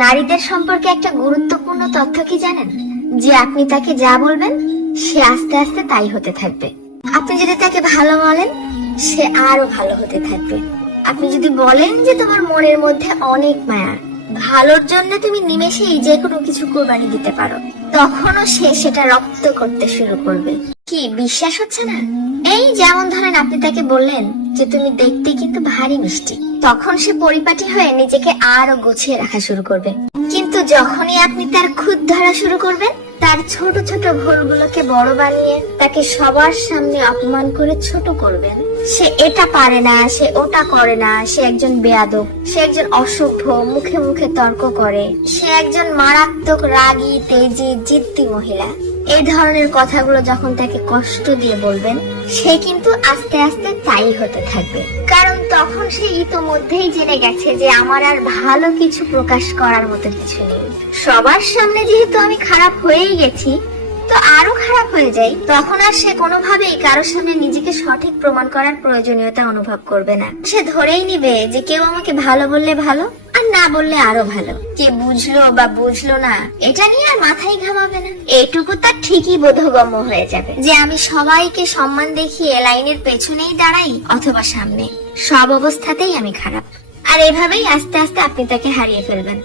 নারীদের সম্পর্কে একটা গুরুত্বপূর্ণ তথ্য কি জানেন? যে আপনি তাকে যা বলবেন সে আস্তে আস্তে তাই হতে থাকবে। আপনি যদি তাকে ভালো বলেন সে আরো ভালো হতে থাকবে। আপনি যদি বলেন যে তোমার মনের মধ্যে অনেক মায়া, ভালোর জন্য তুমি নিমেষেই যে কোনো কিছু কোরবানি দিতে পারো, তখনও সে সেটা রপ্ত করতে শুরু করবে। কি বিশ্বাস হচ্ছে না? এই যেমন ধরেন আপনি তাকে বললেন যে তুমি দেখতে কিন্তু ভারী মিষ্টি, তখন সে পরিপাটি হয়ে নিজেকে আরো গুছিয়ে রাখা শুরু করবে। কিন্তু যখনই আপনি তার খুঁত ধরা শুরু করবেন, তার ছোট ছোট ভুলগুলোকে বড় বানিয়ে তাকে সবার সামনে অপমান করে ছোট করবেন, সে এটা পারে না, সে ওটা করে না, সে একজন বেয়াদব, সে একজন অসভ্য, মুখে মুখে তর্ক করে, সে একজন মারাত্মক রাগী, তেজি, জিদ্দি মহিলা, এই ধরনের কথাগুলো যখন তাকে কষ্ট দিয়ে বলবেন, সে কিন্তু আস্তে আস্তে তাই হতে থাকবে। কারণ তখন সে ইতোমধ্যেই জেনে গেছে যে আমার আর ভালো কিছু প্রকাশ করার মতো কিছু নেই। সবার সামনে যেহেতু আমি খারাপ হয়েই গেছি, তো আরো খারাপ হয়ে যাই, তখন আর সে কোনোভাবেই কারোর সামনে নিজেকে সঠিক প্রমাণ করার প্রয়োজনীয়তা অনুভব করবে না। সে ধরেই নিবে যে কেউ আমাকে ভালো বললে ভালো, আর না বললে আরো ভালো। কে বুঝলো বা বুঝলো না এটা নিয়ে আর মাথায় ঘামাবে না। এইটুকু তার ঠিকই বোধগম্য হয়ে যাবে যে আমি সবাইকে সম্মান দেখিয়ে লাইনের পেছনেই দাঁড়াই অথবা সামনে, সব অবস্থাতেই আমি খারাপ। আর এভাবেই আস্তে আস্তে আপনি তাকে হারিয়ে ফেলবেন।